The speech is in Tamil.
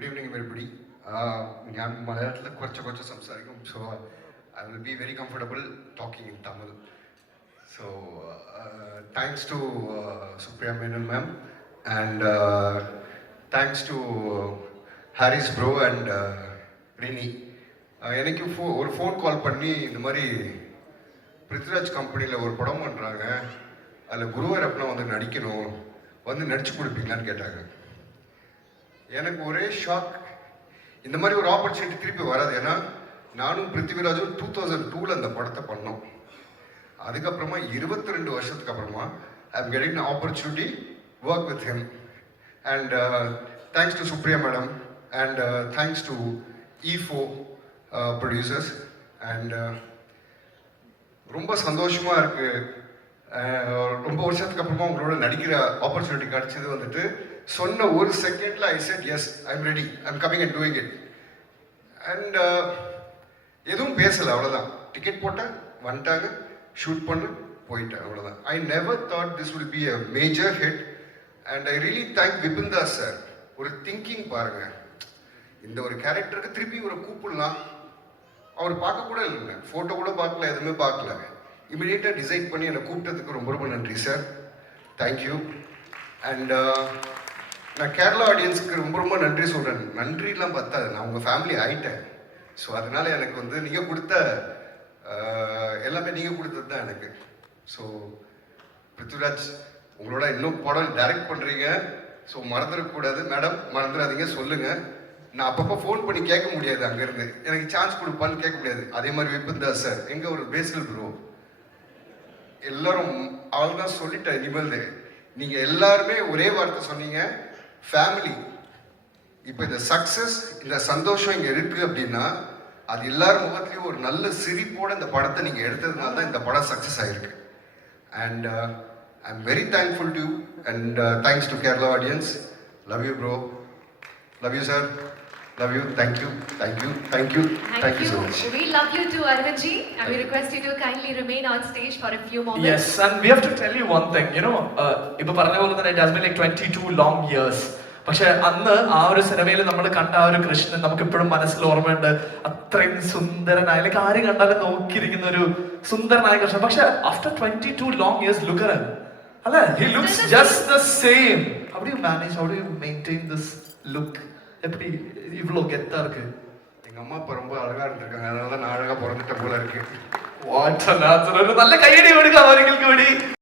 Good evening, everybody. ഞാൻ മലയാളത്തിൽ കുറച്ച് സംസാരിക്കും. So I will be very comfortable talking in Tamil. So thanks to Supriya Menon ma'am and thanks to Harris bro and Rini. எனக்கு ஒரு ஃபோன் கால் பண்ணி இந்த மாதிரி பிருத்விராஜ் கம்பெனியில் ஒரு படம் பண்ணுறாங்க, அதில் குருவாயூரப்பனா வந்து நடிக்கணும், வந்து நடிச்சு கொடுப்பீங்களான்னு கேட்டாங்க. எனக்கு ஒரே ஷாக். இந்த மாதிரி ஒரு ஆப்பர்ச்சுனிட்டி திருப்பி வராது. ஏன்னா நானும் பிருத்திவிராஜும் 2002 அந்த படத்தை பண்ணோம். அதுக்கப்புறமா 22 வருஷத்துக்கு அப்புறமா I am getting opportunity work with him. And thanks to Supriya madam and thanks to E4 producers. And ரொம்ப சந்தோஷமாக இருக்குது. ரொம்ப வருஷத்துக்கு அப்புறமா உங்களோட நடிக்கிற ஆப்பர்ச்சுனிட்டி கிடச்சது. வந்துட்டு சொன்ன ஒரு செகண்டில் I said yes, I am ready, I am coming and doing it. And எதுவும் பேசலை, அவ்வளோதான். டிக்கெட் போட்டேன், வந்துட்டாங்க, ஷூட் பண்ண போயிட்டேன், அவ்வளோதான். I never thought this will be a major hit. And I really thank Vipin Das sir. ஒரு திங்கிங் பாருங்க, இந்த ஒரு கேரக்டருக்கு திருப்பி ஒரு கூப்பிடலாம். அவர் பார்க்க கூட இல்லைங்க, ஃபோட்டோ கூட பார்க்கல, எதுவுமே பார்க்கல. இமீடியட்டாக டிசைட் பண்ணி என்னை கூப்பிட்டதுக்கு ரொம்ப ரொம்ப நன்றி சார், தேங்க்யூ. அண்ட் நான் கேரளா ஆடியன்ஸுக்கு ரொம்ப ரொம்ப நன்றி சொல்கிறேன். நன்றிலாம் பத்தாது, நான் உங்கள் ஃபேமிலி ஆகிட்டேன். ஸோ அதனால் எனக்கு வந்து நீங்கள் கொடுத்த எல்லாமே நீங்கள் கொடுத்தது தான் எனக்கு. ஸோ பிருத்விராஜ், உங்களோட இன்னும் படம் டைரக்ட் பண்ணுறீங்க, ஸோ மறந்துடக்கூடாது மேடம், மறந்துடாதீங்க, சொல்லுங்கள். நான் அப்பப்போ ஃபோன் பண்ணி கேட்க முடியாது, அங்கேருந்து எனக்கு சான்ஸ் கொடுப்பான்னு கேட்க முடியாது. அதே மாதிரி விபின் தாஸ் சார், எங்கே ஒரு பேசல் ப்ரோ, எல்லாரும் அவள் தான் சொல்லிட்டேன். இனிமேல் நீங்கள் எல்லாருமே ஒரே வார்த்தை சொன்னீங்க, ஃபேமிலி. இப்போ இந்த சக்ஸஸ், இந்த சந்தோஷம் இங்கே இருக்குது அப்படின்னா அது எல்லாரும் முகத்துலேயும் ஒரு நல்ல சிரிப்போடு இந்த படத்தை நீங்கள் எடுத்ததுனால தான் இந்த படம் சக்ஸஸ் ஆகிருக்கு. And I am very thankful to you and thanks to Kerala audience. Love you bro, love you sir, love you, thank you, thank you, thank you, thank you so much. We love you too, Arvindji, and we request you to kindly remain on stage for a few moments. Yes, and we have to tell you one thing, you know, ipo parana pole thanne it has been like 22 long years. പക്ഷെ അന്ന് ആ ഒരു സിനിമയിൽ നമ്മൾ കണ്ട ആ ഒരു കൃഷ്ണൻ നമുക്ക് ഇപ്പോഴും മനസ്സിൽ ഓർമ്മയുണ്ട്. അത്രയും സുന്ദരനായ, ലൈക്ക് ആരും കണ്ടാലും നോക്കിയിരിക്കുന്ന ഒരു സുന്ദരനായ കൃഷ്ണൻ. പക്ഷെ after 22 long years, look at him, അല്ലേ, he looks just the same. How do you manage, how do you maintain this look? எப்படி இவ்வளோ கெத்தா இருக்கு? எங்கள் அம்மா அப்பா ரொம்ப அழகாக இருந்திருக்காங்க, அதனால தான் நான் அழகாக பிறந்துட்ட போல இருக்கு. வாட், நல்ல கையடி கொடுக்க அவர்களுக்கு.